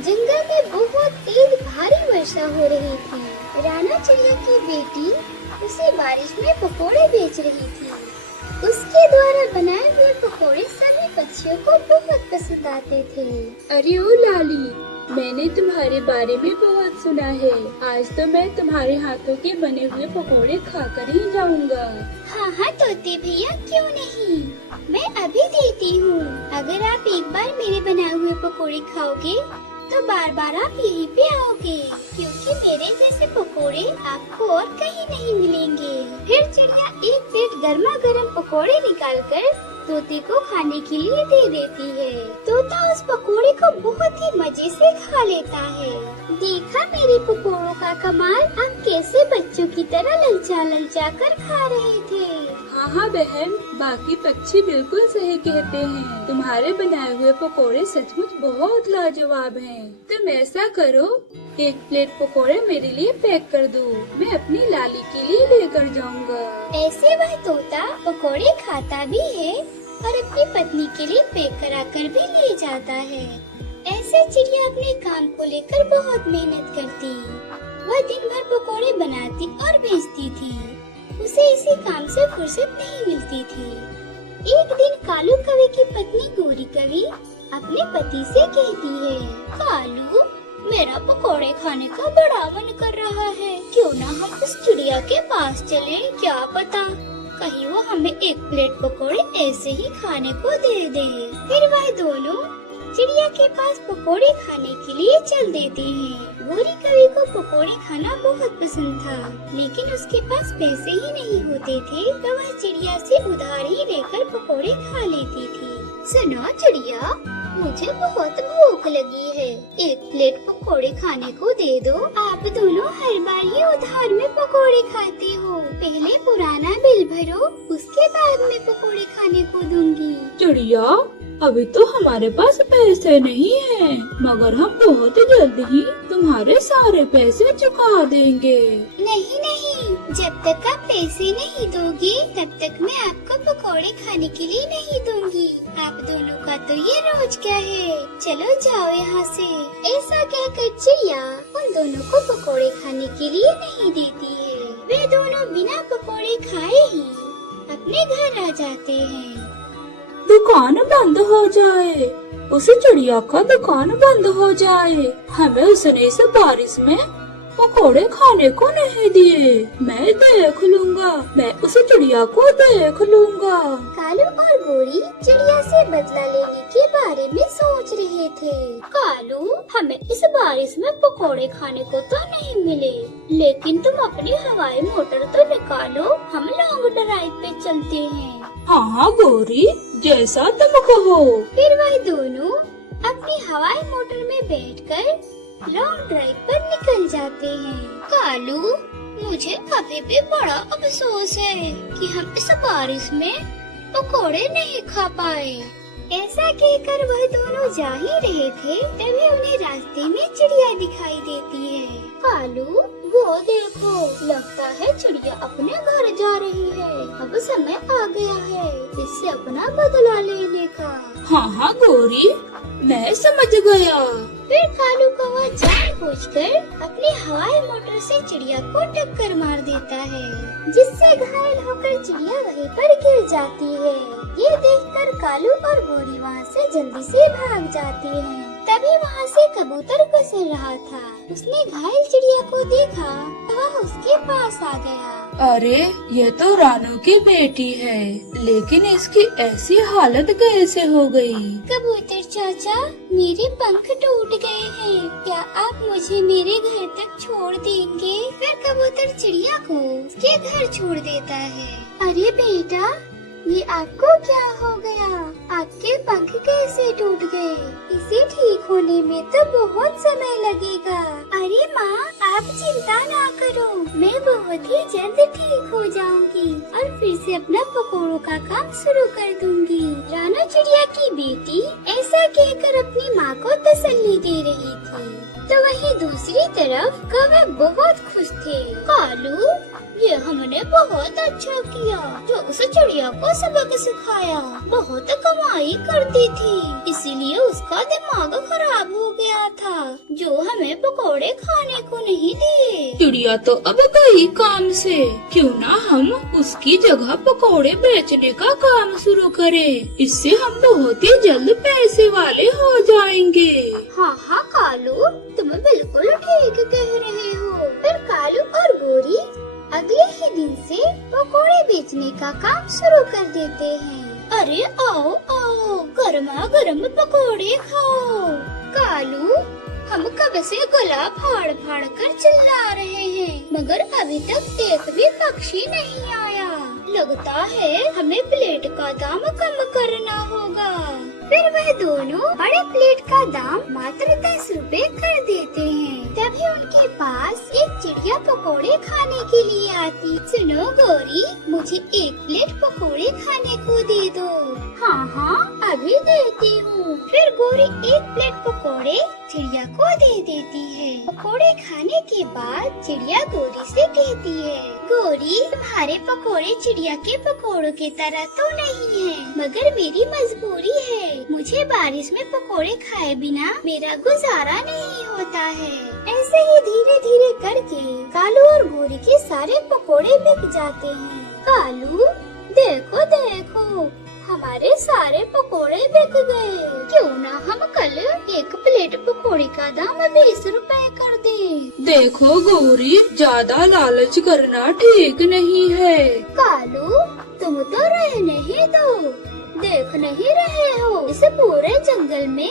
जंगल में बहुत तेज भारी वर्षा हो रही थी। राना चिड़िया की बेटी उसे बारिश में पकोड़े बेच रही थी। उसके द्वारा बनाए हुए पकोड़े सभी पक्षियों को बहुत पसंद आते थे। अरे ओ लाली, मैंने तुम्हारे बारे में बहुत सुना है। आज तो मैं तुम्हारे हाथों के बने हुए पकोड़े खाकर ही जाऊंगा। हाँ हाँ तोते भैया, क्यों नहीं, मैं अभी देती हूँ। अगर आप एक बार मेरे बनाए हुए पकोड़े खाओगे तो बार बार आप यहीं पे आओगे, क्योंकि मेरे जैसे पकोड़े आपको और कहीं नहीं मिलेंगे। फिर चिड़िया एक प्लेट गर्मा गर्म पकोड़े निकालकर तोते को खाने के लिए दे देती है। तोता उस पकोड़े को बहुत ही मजे से खा लेता है। देखा मेरे पकोड़ों का कमाल, आप कैसे बच्चों की तरह ललचा ललचा कर खा रहे थे। हाँ हाँ बहन, बाकी पक्षी बिल्कुल सही कहते हैं। तुम्हारे बनाए हुए पकोड़े सचमुच बहुत लाजवाब हैं। तुम ऐसा करो, एक प्लेट पकोड़े मेरे लिए पैक कर दो, मैं अपनी लाली के लिए लेकर जाऊंगा। ऐसे वह तोता पकोड़े खाता भी है और अपनी पत्नी के लिए पैक कराकर भी ले जाता है। ऐसे चिड़िया अपने काम को लेकर बहुत मेहनत करती। वह दिन भर पकोड़े बनाती और बेचती थी। उसे इसी काम से फुर्सत नहीं मिलती थी। एक दिन कालू कवि की पत्नी गोरी कवि अपने पति से कहती है, कालू, मेरा पकोड़े खाने का बड़ा मन कर रहा है, क्यों ना हम उस चिड़िया के पास चले, क्या पता कहीं वो हमें एक प्लेट पकोड़े ऐसे ही खाने को दे दे। फिर वह दोनों चिड़िया के पास पकोड़े खाने के लिए चल देते हैं। गोरी कवि को पकोड़े खाना बहुत पसंद था, लेकिन उसके पास पैसे ही नहीं होते थे, तो वह चिड़िया से उधार ही लेकर पकोड़े खा लेती थी। सुनो चिड़िया, मुझे बहुत भूख लगी है, एक प्लेट पकोड़े खाने को दे दो। आप दोनों हर बार ही उधार में पकोड़े खाते हो, पहले पुराना बिल भरो, उसके बाद में पकोड़े खाने को दूंगी। चिड़िया, अभी तो हमारे पास पैसे नहीं हैं, मगर हम बहुत जल्द ही तुम्हारे सारे पैसे चुका देंगे। नहीं नहीं, जब तक आप पैसे नहीं दोगे तब तक मैं आपको पकोड़े खाने के लिए नहीं दूंगी। आप दोनों का तो ये रोज क्या है, चलो जाओ यहाँ से। ऐसा कहकर चिड़िया उन दोनों को पकोड़े खाने के लिए नहीं देती है। वे दोनों बिना पकोड़े खाए ही अपने घर आ जाते हैं। दुकान बंद हो जाए, उस चिड़िया का दुकान बंद हो जाए, हमें उसने इस बारिश में पकोड़े खाने को नहीं दिए। मैं देख लूंगा, मैं उस चिड़िया को देख लूंगा। कालू और गोरी चिड़िया से बदला लेने के बारे में सोच रहे थे। कालू, हमें इस बारिश में पकोड़े खाने को तो नहीं मिले, लेकिन तुम अपनी हवाई मोटर तो निकालो, हम लॉन्ग ड्राइव पे चलते हैं। हाँ हाँ गोरी, जैसा तुम कहो। फिर वह दोनों अपनी हवाई मोटर में बैठकर लॉन्ग ड्राइव पर निकल जाते हैं। कालू, मुझे अभी भी बड़ा अफसोस है कि हम इस बारिश में पकोड़े नहीं खा पाए। ऐसा कहकर वह दोनों जा ही रहे थे, तभी उन्हें रास्ते में चिड़िया दिखाई देती है। कालू, वो देखो, लगता है चिड़िया अपने घर जा रही है। अब समय आ गया है इससे अपना बदला लेने का। हाँ हाँ गोरी, मैं समझ गया। फिर कालू को वह जानबूझकर अपनी हवाई मोटर से चिड़िया को टक्कर मार देता है, जिससे घायल होकर चिड़िया वहीं पर गिर जाती है। ये देखकर कालू और गोरी वहाँ से जल्दी से भाग जाती हैं। तभी वहाँ से कबूतर गुजर रहा था। उसने घायल चिड़िया को देखा तो वह उसके पास आ गया। अरे, ये तो रानू की बेटी है, लेकिन इसकी ऐसी हालत कैसे हो गई? कबूतर चाचा, मेरे पंख टूट गए हैं, क्या आप मुझे मेरे घर तक छोड़ देंगे? फिर कबूतर चिड़िया को उसके घर छोड़ देता है। अरे बेटा, ये आपको क्या हो गया? आपके पंख कैसे टूट गए? इसे ठीक होने में तो बहुत समय लगेगा। अरे माँ, आप चिंता ना करो, मैं बहुत ही जल्द ठीक हो जाऊंगी और फिर से अपना पकोड़ों का काम शुरू कर दूंगी। रानू चिड़िया की बेटी ऐसा कहकर अपनी माँ को तसल्ली दे रही थी, तो वहीं दूसरी तरफ कौवे बहुत खुश थे। कालू, ये हमने बहुत अच्छा किया जो उस चिड़िया को सबक सिखाया। बहुत कमाई करती थी, इसीलिए उसका दिमाग खराब हो गया था, जो हमें पकोड़े खाने को नहीं दिए। चिड़िया तो अब गई काम से, क्यों ना हम उसकी जगह पकोड़े बेचने का काम शुरू करें। इससे हम बहुत ही जल्द पैसे वाले हो जाएंगे। हाँ हाँ कालू, तुम बिल्कुल ठीक कह रहे हो। फिर कालू और गोरी अगले ही दिन से पकोड़े बेचने का काम शुरू कर देते हैं। अरे आओ आओ, गर्मा गर्म पकोड़े खाओ। कालू, हम कब से गला फाड़ फाड़ कर चिल्ला रहे हैं, मगर अभी तक एक भी पक्षी नहीं आया। लगता है हमें प्लेट का दाम कम करना होगा। फिर वह दोनों बड़े प्लेट का दाम मात्र 10 रुपए कर देते हैं। तभी उनके पास एक चिड़िया पकोड़े खाने के लिए आती। सुनो गोरी, मुझे 1 प्लेट पकोड़े खाने को दे दो। हाँ हाँ, अभी देती हूँ। फिर गोरी 1 प्लेट पकोड़े चिड़िया को दे देती है। पकोड़े खाने के बाद चिड़िया गोरी से कहती है, गोरी, तुम्हारे पकोड़े चिड़िया के पकोड़ों की तरह तो नहीं है, मगर मेरी मजबूरी है। मुझे बारिश में पकोड़े खाए बिना मेरा गुजारा नहीं होता है। ऐसे ही धीरे धीरे करके कालू और गोरी के सारे पकोड़े बिक जाते हैं। कालू, देखो देखो, हमारे सारे पकोड़े बिक गए। क्यों ना हम कल 1 प्लेट पकोड़े का दाम 20 रुपए कर दें। देखो गौरी, ज्यादा लालच करना ठीक नहीं है। कालू, तुम तो रहने ही दो। देख नहीं रहे हो, इस पूरे जंगल में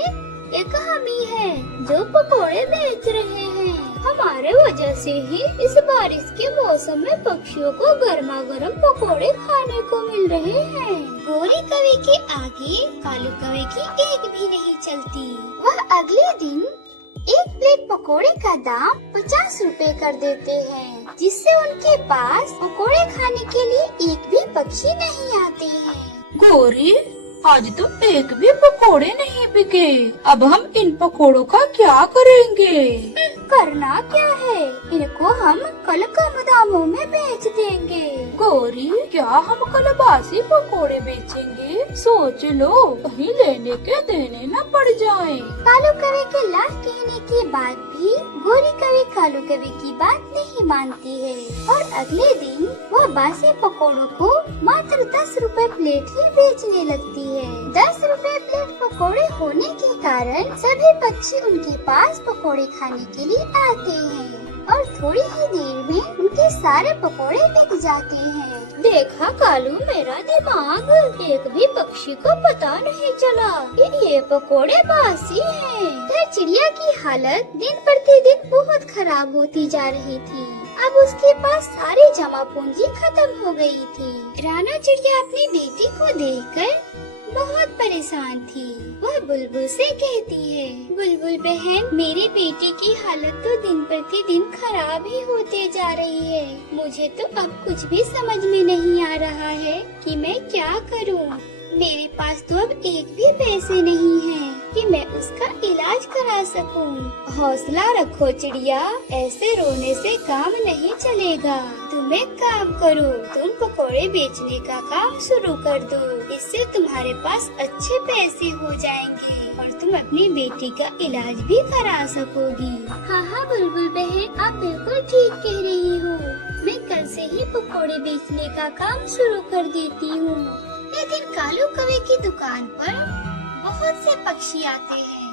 एक हम ही है जो पकोड़े बेच रहे हैं। हमारे वजह से ही इस बारिश के मौसम में पक्षियों को गर्मा गर्म पकोड़े खाने को मिल रहे हैं। गोरी कौवे के आगे कालू कौवे की एक भी नहीं चलती। वह अगले दिन 1 प्लेट पकोड़े का दाम 50 रुपए कर देते हैं, जिससे उनके पास पकोड़े खाने के लिए एक भी पक्षी नहीं आते हैं। गौरी, आज तो एक भी पकोड़े नहीं बिके। अब हम इन पकोड़ों का क्या करेंगे? करना क्या है, इनको हम कल कम दामों में बेच देंगे। गौरी, क्या हम कल बासी पकोड़े बेचेंगे? सोच लो, कहीं लेने के देने न पड़ जाएं। कालू कौवे के लाख कहने के बाद भी गोरी कौवे कालू कौवे की बात नहीं मानती है और अगले दिन वह बासी पकोड़ों को मात्र 10 रुपए प्लेट ही बेचने लगती है। 10 रुपए प्लेट पकोड़े होने के कारण सभी पक्षी उनके पास पकोड़े खाने के लिए आते हैं और थोड़ी ही देर में उनके सारे पकोड़े बिक जाते हैं। देखा कालू, मेरा दिमाग, एक भी पक्षी को पता नहीं चला कि ये पकोड़े बासी हैं। फिर चिड़िया की हालत दिन प्रतिदिन बहुत खराब होती जा रही थी। अब उसके पास सारी जमा पूंजी खत्म हो गई थी। राना चिड़िया अपनी बेटी को देखकर बहुत परेशान थी। वह बुलबुल से कहती है, बुलबुल बहन, मेरी बेटी की हालत तो दिन प्रतिदिन खराब ही होते जा रही है। मुझे तो अब कुछ भी समझ में नहीं आ रहा है कि मैं क्या करूं। मेरे पास तो अब एक भी पैसे नहीं हैं कि मैं उसका इलाज करा सकूं। हौसला रखो चिड़िया, ऐसे रोने से काम नहीं चलेगा। तुम एक काम करो, तुम पकोड़े बेचने का काम शुरू कर दो। इससे तुम्हारे पास अच्छे पैसे हो जाएंगे और तुम अपनी बेटी का इलाज भी करा सकोगी। हाँ हाँ बुलबुल बहन, आप बिल्कुल ठीक कह रही हो। मैं कल से ही पकोड़े बेचने का काम शुरू कर देती हूँ। एक दिन कालू कौवे की दुकान पर बहुत से पक्षी आते हैं।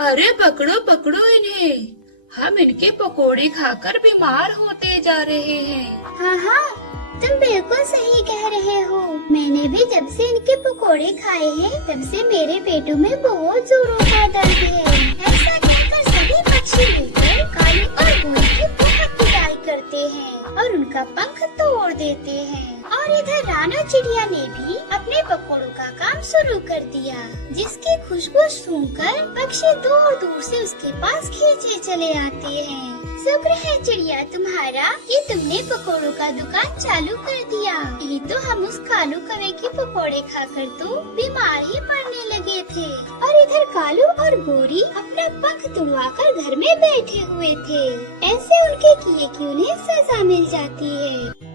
अरे पकड़ो पकड़ो इन्हें, हम इनके पकोड़े खाकर बीमार होते जा रहे हैं। हाँ हाँ, तुम बिल्कुल सही कह रहे हो। मैंने भी जब से इनके पकोड़े खाए हैं, तब से मेरे पेटों में बहुत जोरों का दर्द है। ऐसा कहकर सभी पक्षी मिलकर कालू और गोरी की बहुत पिटाई करते हैं और उनका पंख तोड़ देते हैं। और इधर राना चिड़िया ने भी अपने पकोड़ों का काम शुरू कर दिया, जिसकी खुशबू सूंघकर पक्षी दूर दूर से उसके पास खींचे चले आते हैं। शुक्र है चिड़िया तुम्हारा कि तुमने पकोड़ों का दुकान चालू कर दिया। यही तो हम उस कालू कौवे के पकोड़े खाकर तो बीमार ही पड़ने लगे थे। और इधर कालू और गोरी अपना पंख तुड़वाकर घर में बैठे हुए थे। ऐसे उनके किए की उन्हें सजा मिल जाती है।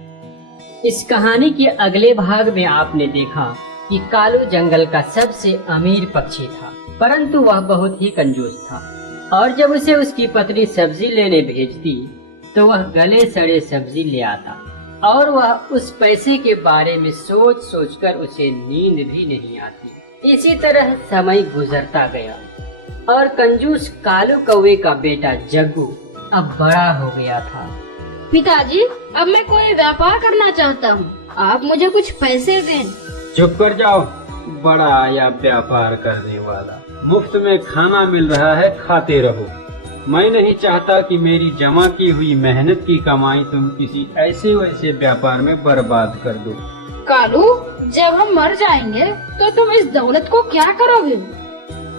इस कहानी के अगले भाग में आपने देखा कि कालू जंगल का सबसे अमीर पक्षी था, परंतु वह बहुत ही कंजूस था और जब उसे उसकी पत्नी सब्जी लेने भेजती तो वह गले सड़े सब्जी ले आता और वह उस पैसे के बारे में सोच सोचकर उसे नींद भी नहीं आती। इसी तरह समय गुजरता गया और कंजूस कालू कौवे का बेटा जग्गू अब बड़ा हो गया था। पिताजी, अब मैं कोई व्यापार करना चाहता हूँ, आप मुझे कुछ पैसे दें। चुप कर जाओ, बड़ा आया व्यापार करने वाला। मुफ्त में खाना मिल रहा है, खाते रहो। मैं नहीं चाहता कि मेरी जमा की हुई मेहनत की कमाई तुम किसी ऐसे वैसे व्यापार में बर्बाद कर दो। कालू, जब हम मर जाएंगे तो तुम इस दौलत को क्या करोगे?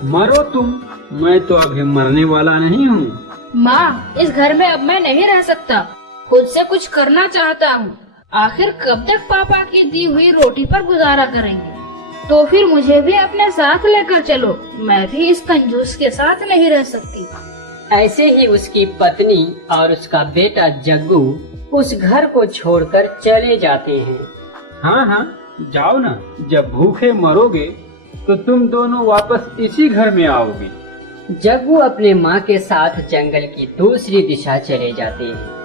मरो तुम, मैं तो अभी मरने वाला नहीं हूँ। माँ, इस घर में अब मैं नहीं रह सकता, खुद से कुछ करना चाहता हूँ। आखिर कब तक पापा की दी हुई रोटी पर गुजारा करेंगे? तो फिर मुझे भी अपने साथ लेकर चलो, मैं भी इस कंजूस के साथ नहीं रह सकती। ऐसे ही उसकी पत्नी और उसका बेटा जग्गू उस घर को छोड़कर चले जाते हैं। हाँ हाँ, जाओ ना। जब भूखे मरोगे तो तुम दोनों वापस इसी घर में आओगे। जग्गू अपने माँ के साथ जंगल की दूसरी दिशा चले जाते हैं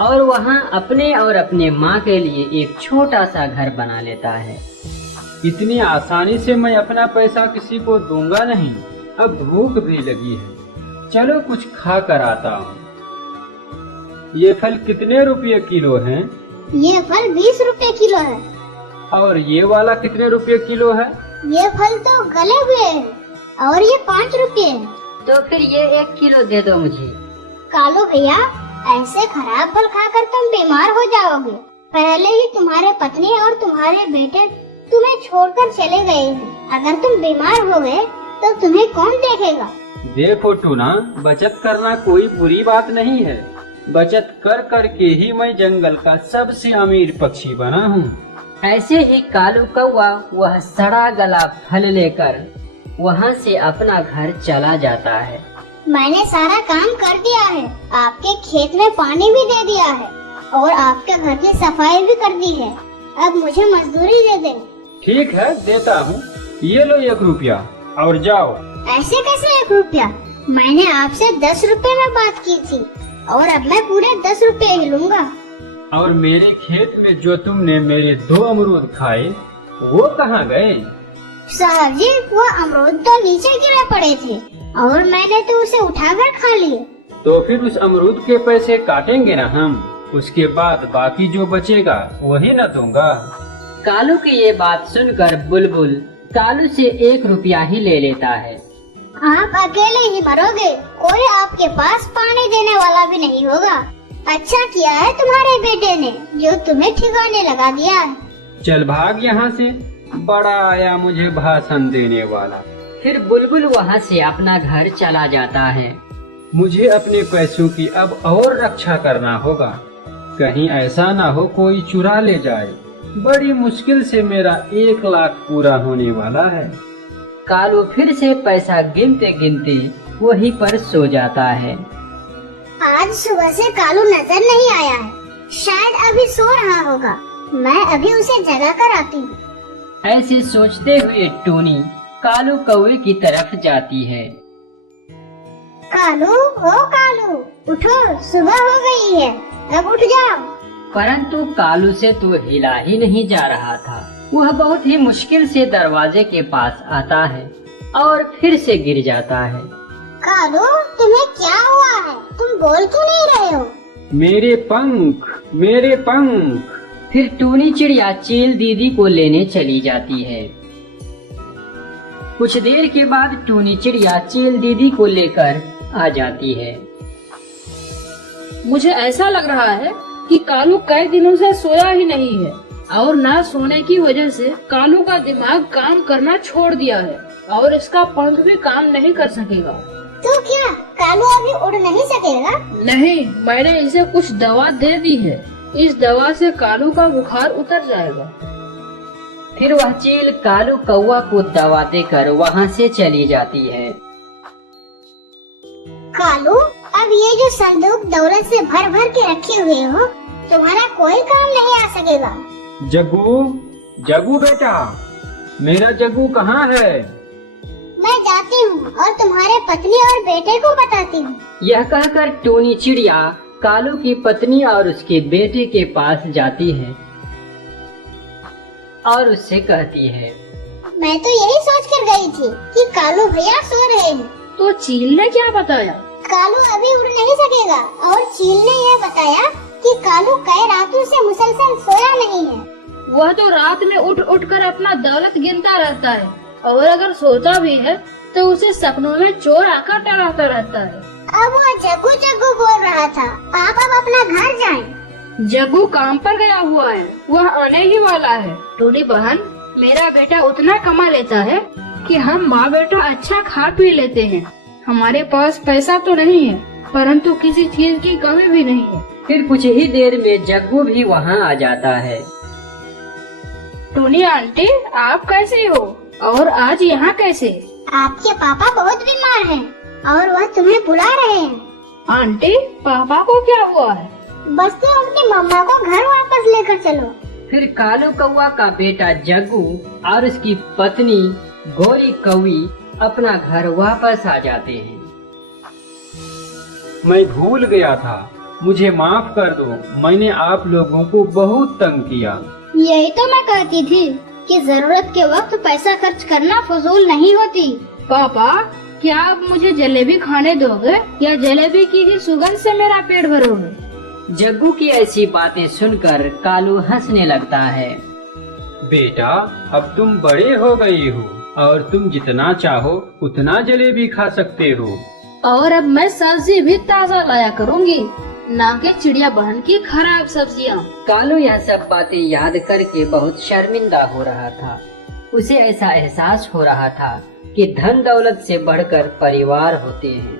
और वहाँ अपने और अपने माँ के लिए एक छोटा सा घर बना लेता है। इतनी आसानी से मैं अपना पैसा किसी को दूंगा नहीं। अब भूख भी लगी है, चलो कुछ खा कर आता हूँ। ये फल कितने रुपये किलो हैं? ये फल 20 रुपए किलो है। और ये वाला कितने रुपये किलो है? ये फल तो गले हुए हैं और ये 5 रुपए है। तो फिर ये 1 किलो दे दो मुझे। कालू भैया, ऐसे खराब फल खाकर तुम बीमार हो जाओगे। पहले ही तुम्हारे पत्नी और तुम्हारे बेटे तुम्हें छोड़कर चले गए हैं। अगर तुम बीमार हो गए तो तुम्हें कौन देखेगा? देखो टूना, बचत करना कोई बुरी बात नहीं है। बचत कर कर के ही मैं जंगल का सबसे अमीर पक्षी बना हूँ। ऐसे ही कालू कौवा वह सड़ा गला फल लेकर वहाँ से अपना घर चला जाता है। मैंने सारा काम कर दिया है, आपके खेत में पानी भी दे दिया है और आपके घर की सफाई भी कर दी है। अब मुझे मजदूरी दे दें। ठीक है, देता हूँ। ये लो 1 रुपया और जाओ। ऐसे कैसे 1 रुपया? मैंने आपसे 10 रुपए में बात की थी और अब मैं पूरे 10 रुपए ही लूँगा। और मेरे खेत में जो तुमने मेरे 2 अमरूद खाए वो कहाँ गए? साहब जी, वो अमरूद तो नीचे गिरे पड़े थे और मैंने तो उसे उठाकर खा लिए। तो फिर उस अमरूद के पैसे काटेंगे ना हम, उसके बाद बाकी जो बचेगा वही न दूंगा। कालू की ये बात सुनकर बुलबुल कालू से 1 रुपया ही ले लेता है। आप अकेले ही मरोगे, कोई आपके पास पानी देने वाला भी नहीं होगा। अच्छा किया है तुम्हारे बेटे ने जो तुम्हें ठिकाने लगा दिया है। चल भाग यहाँ से, बड़ा आया मुझे भाषण देने वाला। फिर बुलबुल वहाँ से अपना घर चला जाता है। मुझे अपने पैसों की अब और रक्षा करना होगा, कहीं ऐसा ना हो कोई चुरा ले जाए। बड़ी मुश्किल से मेरा 1 लाख पूरा होने वाला है। कालू फिर से पैसा गिनते गिनते वहीं पर सो जाता है। आज सुबह से कालू नजर नहीं आया है, शायद अभी सो रहा होगा। मैं अभी उसे जगा कर आती हूँ। ऐसे सोचते हुए टूनी कालू कौवे की तरफ जाती है। कालू, ओ कालू, उठो, सुबह हो गई है, अब उठ जाओ। परंतु कालू से तो हिला ही नहीं जा रहा था। वह बहुत ही मुश्किल से दरवाजे के पास आता है और फिर से गिर जाता है। कालू, तुम्हें क्या हुआ है? तुम बोल क्यों नहीं रहे हो? मेरे पंख, मेरे पंख। फिर टूनी चिड़िया चील दीदी को लेने चली जाती है। कुछ देर के बाद टूनी चिड़िया चील दीदी को लेकर आ जाती है। मुझे ऐसा लग रहा है कि कालू कई दिनों से सोया ही नहीं है और न सोने की वजह से कालू का दिमाग काम करना छोड़ दिया है और इसका पंख भी काम नहीं कर सकेगा। तो क्या कालू अभी उड़ नहीं सकेगा? नहीं, मैंने इसे कुछ दवा दे दी है, इस दवा से कालू का बुखार उतर जाएगा। फिर वह चील कालू कौवा को दवा देकर वहाँ से चली जाती है। कालू, अब ये जो संदूक दौलत से भर भर के रखे हुए हो, तुम्हारा कोई काम नहीं आ सकेगा। जग्गू, जग्गू बेटा, मेरा जग्गू कहाँ है? मैं जाती हूँ और तुम्हारे पत्नी और बेटे को बताती हूँ। यह कहकर टोनी चिड़िया कालू की पत्नी और उसके बेटे के पास जाती है और उससे कहती है, मैं तो यही सोच कर गई थी कि कालू भैया सो रहे हैं। तो चील ने क्या बताया? कालू अभी उड़ नहीं सकेगा और चील ने यह बताया कि कालू कई रातों से मुसलसल सोया नहीं है। वह तो रात में उठ उठ कर अपना दौलत गिनता रहता है और अगर सोता भी है तो उसे सपनों में चोर आकर डराता रहता है। अब वो जग्गू जग्गू बोल रहा था, आप अब अपना घर जाएं। जग्गू काम पर गया हुआ है, वह आने ही वाला है। टोनी बहन, मेरा बेटा उतना कमा लेता है कि हम माँ बेटा अच्छा खा पी लेते हैं। हमारे पास पैसा तो नहीं है, परंतु किसी चीज की कमी भी नहीं है। फिर कुछ ही देर में जग्गू भी वहाँ आ जाता है। टोनी आंटी, आप कैसे हो और आज यहाँ कैसे? आपके पापा बहुत बीमार हैं और वह तुम्हें बुला रहे हैं। आंटी, पापा को क्या हुआ है? बस तुम अपनी मम्मा को घर वापस लेकर चलो। फिर कालू कौवा का बेटा जग्गू और उसकी पत्नी गोरी कौवी अपना घर वापस आ जाते हैं। मैं भूल गया था, मुझे माफ कर दो। मैंने आप लोगों को बहुत तंग किया। यही तो मैं कहती थी कि जरूरत के वक्त पैसा खर्च करना फजूल नहीं होती। पापा, क्या आप मुझे जलेबी खाने दोगे या जलेबी की ही सुगंध से मेरा पेट भरोगे? जग्गू की ऐसी बातें सुनकर कालू हंसने लगता है। बेटा, अब तुम बड़े हो गए हो और तुम जितना चाहो उतना जलेबी खा सकते हो। और अब मैं सब्जी भी ताज़ा लाया करूँगी, ना कि चिड़िया बहन की खराब सब्जियाँ। कालू यह सब बातें याद करके बहुत शर्मिंदा हो रहा था। उसे ऐसा एहसास हो रहा था कि धन दौलत से बढ़कर परिवार होते हैं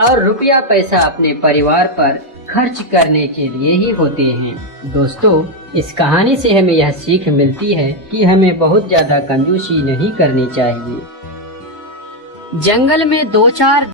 और रुपया पैसा अपने परिवार पर खर्च करने के लिए ही होते हैं। दोस्तों, इस कहानी से हमें यह सीख मिलती है कि हमें बहुत ज्यादा कंजूसी नहीं करनी चाहिए। जंगल में दो चार